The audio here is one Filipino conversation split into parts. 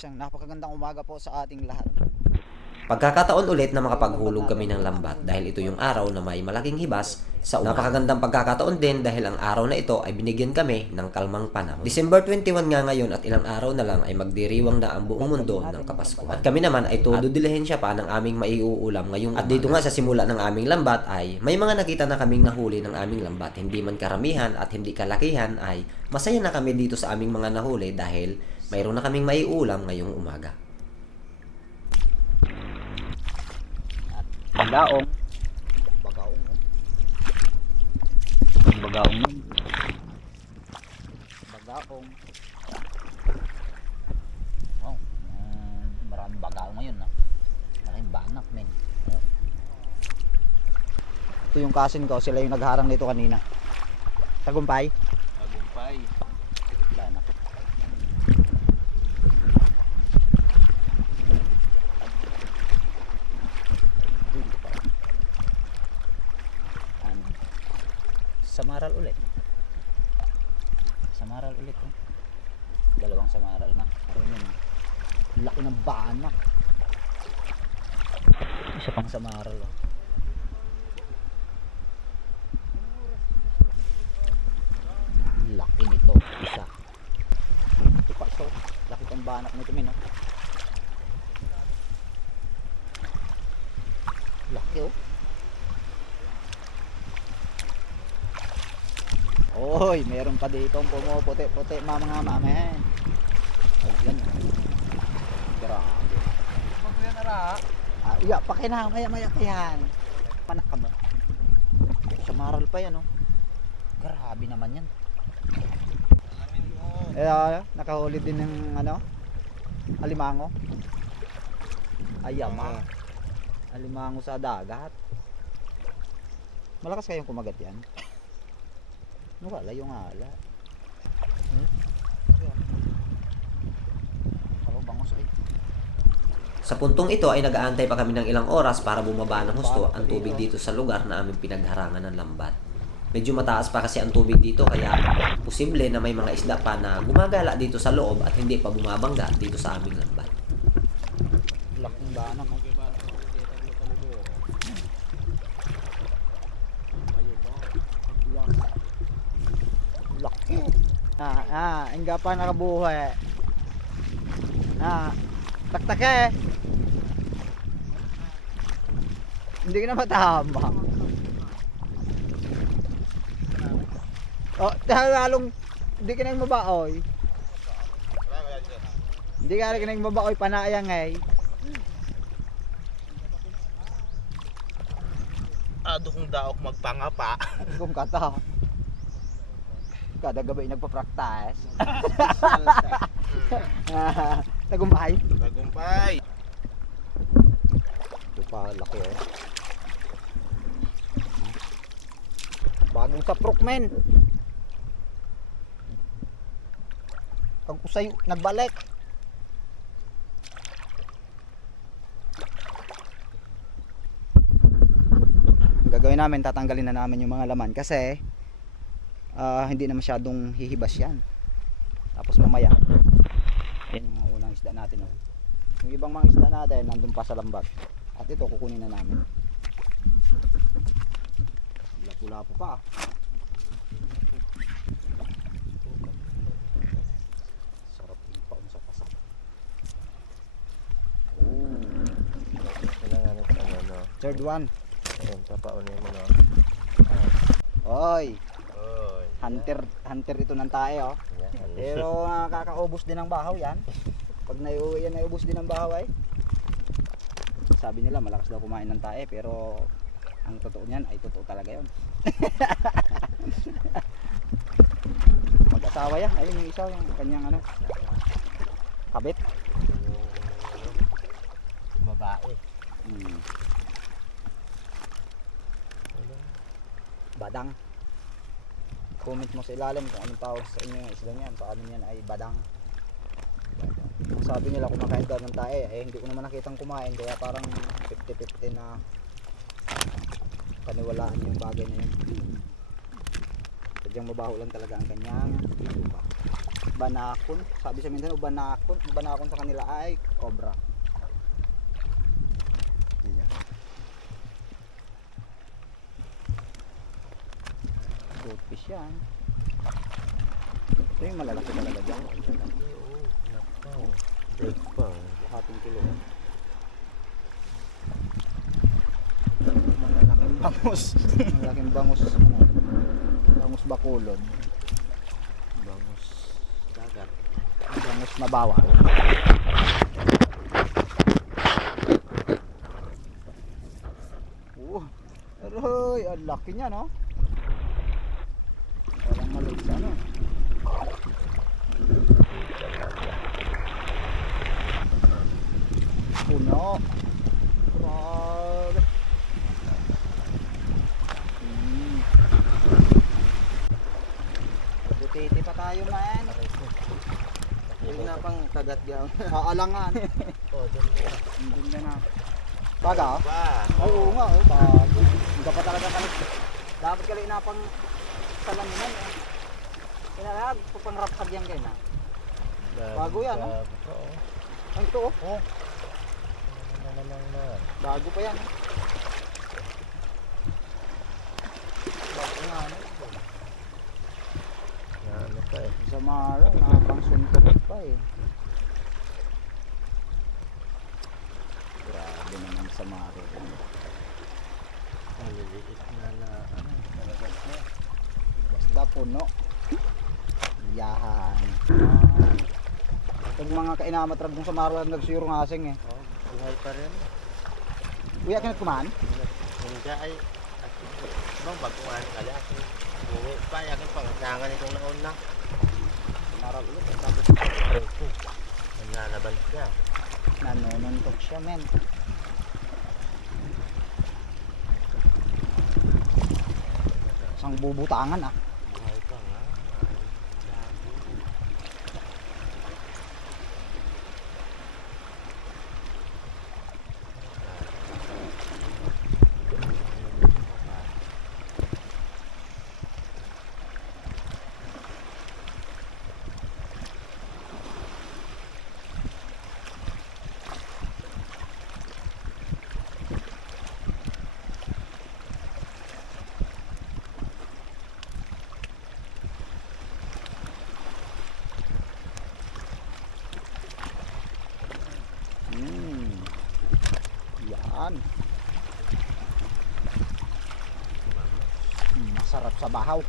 Isang napakagandang umaga po sa ating lahat. Pagkakataon ulit na makapaghulog kami ng lambat dahil ito yung araw na may malaking hibas sa umaga. Napakagandang pagkakataon din dahil ang araw na ito ay binigyan kami ng kalmang panahon. December 21 nga ngayon at ilang araw na lang ay magdiriwang na ang buong mundo ng Kapaskuhan. At kami naman ay todo dilihensya pa ng aming maiuulam ngayong umaga. At dito nga sa simula ng aming lambat ay may mga nakita na kaming nahuli ng aming lambat. Hindi man karamihan at hindi kalakihan ay masaya na kami dito sa aming mga nahuli dahil mayroon na kaming maiulam ngayong umaga. Bagaong. Bagaong. Bagaong. Bagaong. Wow. Maraming bagaong ngayon na. Maraming banak men. Ito yung kasin ko, sila yung nagharang nito kanina. Tagumpay. Tagumpay. Banak. Samaral ulit. Samaral ulit. Oh. Dalawang samaral na. Parang yun. Laki ng banak. Isa pang samaral. Oh. Laki nito. Isa. Ito pa. So, laki ng banak nito. Min, oh. Laki oh. Oy, meron pa dito pumuputi-puti mga mamen. Ayan. Grabe. Magkuyan na ra. Iya, pakinang maya-maya pa yan. Panak ka mo. Samaral pa yan, oh. Grabe naman yan. Alamin mo. Nakahuli din ng ano? Alimango. Ayama. Alimango sa dagat. Malakas kayong kumagat yan. Wala yung ala. Bangos ay. Sa puntong ito ay nag-aantay pa kami ng ilang oras para bumaba ng husto ang tubig dito sa lugar na aming pinagharangan ng lambat. Medyo mataas pa kasi ang tubig dito kaya posible na may mga isda pa na gumagala dito sa loob at hindi pa bumabangga dito sa aming lambat. Laking banak. Laki. Engga pa nakabuhay. Taktake. Hindi ka na matama. Oh, lalong hindi ka nang mabaoy. Hindi ka nang mabaoy panayang eh. Ado kong daok magpangapa. Kung kata. Kada gabi nagpa-practice. Tagumpay. Tagumpay. Ito pa laki oh. Bagong saprok men. Kang kusay nagbalik. Gagawin namin, tatanggalin na namin yung mga laman kasi hindi na masyadong hihibas yan. Tapos mamaya yan yung mga unang isda natin oh. Yung ibang mga isda natin nandun pa sa lambat at ito kukunin na namin. Lapu-lapu pa. Sarap yung paon sa pasak. Third one. Ayun, papaunin mo na. Oy, Oy. hunter ito ng tae oh. Pero nakakaubos din ng bahaw yan. Pag naiuwi yan, naiubos din ng bahaw ay. Sabi nila malakas daw kumain ng tae pero ang totoo niyan ay totoo talaga yun. Mag-asawa yan. Ayun yung isa, yung kanyang ano, kabit. Babae. Badang. Comment mo sa ilalim kung anong tawag sa inyo yung isla niyan. Sa amin yan ay badang. Ang sabi nila kumakain daw ng tae, eh hindi ko naman nakitang kumain kaya parang 50-50 na paniwalaan yung bagay na yun. Sadyang mabaho lang talaga ang kanyang lupa. Banakon. Sabi sa Mindanao, banakon. Banakon sa kanila ay cobra. Yan. Goldfish yan. Ito yung malalaki talaga dyan. Malaki, oh. Nakaw. Break pa. Hating kilo. Malaking bangus. Malaking bangus. Ano? Bangus bakulod. Bangus. Dagat. Bangus na bawal. Aroy, ang laki niya, no? Parang maliit sa ano. Puno. Grabe. Butiti pa tayo, man. Yung na pang kagat gaw. Aalangan. Oh, doon ka. Hindi na na. Baga? Pa. Oo nga, oh, bago. Hindi pa talaga kami. Dapat kali na pang salaminan eh. Kinalag, papangrapsag yan kayo na. Bago yan, no? Bago, oh. Ay, ito oh. Oh. Ano na. Bago pa yan. Bago nga, ano? Na ano pa eh. Sa maro, nakapangsuntok pa eh. Grabe naman sa maro. Maliliit na ano. Talaga siya. Basta puno. Yahan. Itong mga kainamatrag dun sa maro ang nagsiro ng asing eh. Oh, buhay pa rin. Uya, kinat kumaan? Hindi ay bang baguhan kali ako. Uwi pa yakin pangasangan itong nauna. Marag ulit. Tapos Ito. Nalalaban siya. nanonontok siya, men. Isang bubutangan ah. Buhay pa nga. Yan. Masarap sa bahaw.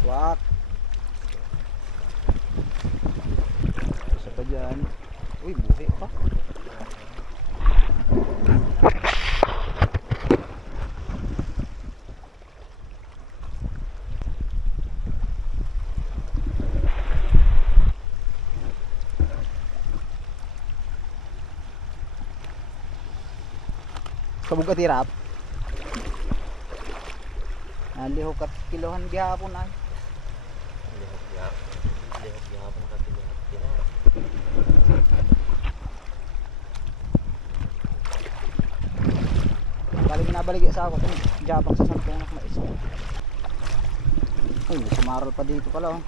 Swak. Isa pa dyan. Uy, buhi pa. Kabog ka tirap. Nalihok at kilohan gihapon ay. Lihat gapon ka lihat kina. Bali binabaligi sa ako kung Japang sa sampung na mais. Uy, may sumaral pa dito pala oh.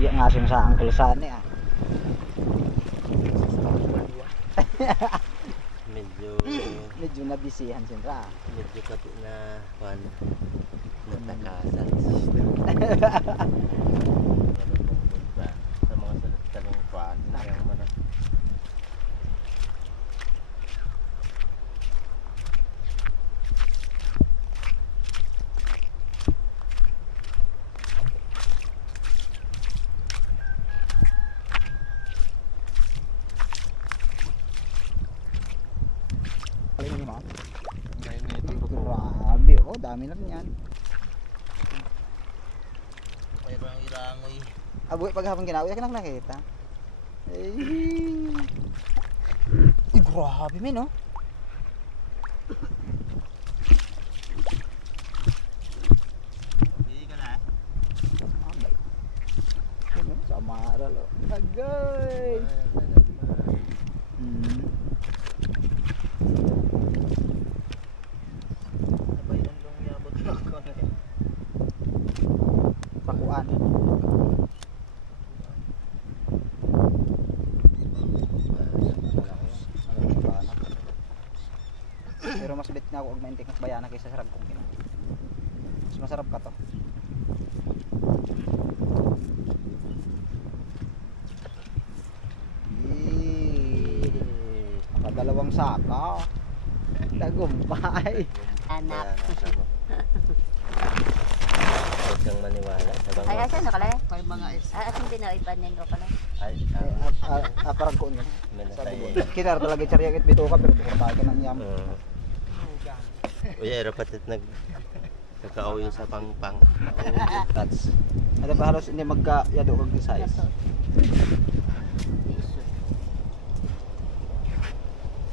Iya nga sing sa Uncle Sani ah. Medyo Medyo nabisihan sinra. medyo kapi na kwan natakasan. Sa mga salit-saling kwan yung mana. Alin mo? May nito Grabe oh, dami na rin yan. Rangoy. Abuhay paghapon ginawi ka nang nakita. Ay. Uy, grabe men, no? Hindi ka na. Sama ralo. Agay. Sabay ang lungyabot na ako na eh. Pakuan. Pero mas bet na ako og maintik mas bayana kaysa sarag kong kina. Mas masarap ka to. Nakadalawang saka. Tagumpay. Anak. Huwag kang maniwala sa Ay, bangos. asan na kala? May mga isa. Asan din na ipanin ko kala? Ay, Parang kuon yun. minatay. Kita talaga chariyakit bito ka pero bukod tayo ka ng yam. Uy, aeropatit nagkakauyo sa pangpang. Touch. Ada pa halos hindi magka-yado kag size.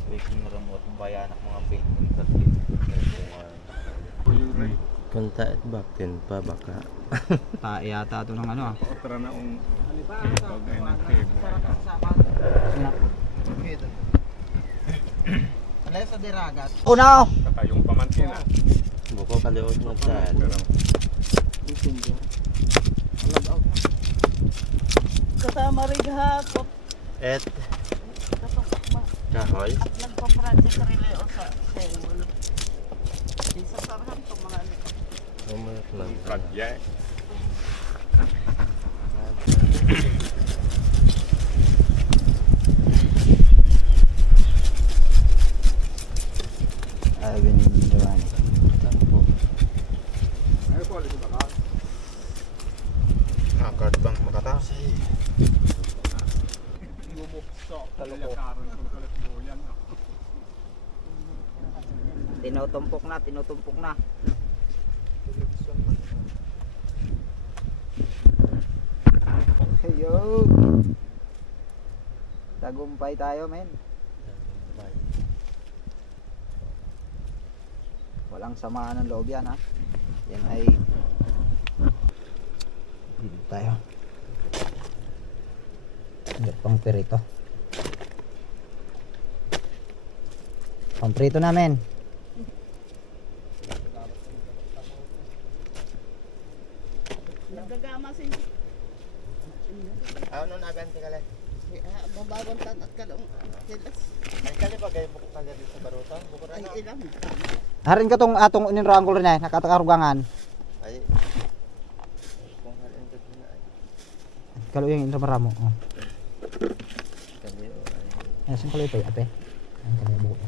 Waking remote bayanak mga painting tatlo. Kunta at baktin pa baka. Yata to ng ano ah. Otra na ung bagay na table. Alay sa diragat. Una. Saka yung pamangkin na. Buko kaliot mo dyan. Kasama rin hapon. Et, kahoy. At nagpa-project rin o sa sa'yo. Isa sarahan itong mga ano. Umayot lang. Project. Abin Duwan. Tampo. Nakakadbang makataas. Tinutumpok na. Yo. Tagumpay tayo, men. Walang samaan ng loob yan, ha. Yan ay dito tayo. Pang perito. Pamprito namin. Nagagama sin. Ano na ganti ka lang? Babawang tan at kalong kilas. Ay, kali ba kayo buko kali dito sa barutan? Buko Ay, na. ilam. Harin ka tong atong ininrangol rin eh, nakatakarugangan. Ay. Kung halin ka din na ay. Kalau yung intro maramo. Oh. Kali o ay. Ayan, saan kalau ito? Ape? Ayan, kami buko.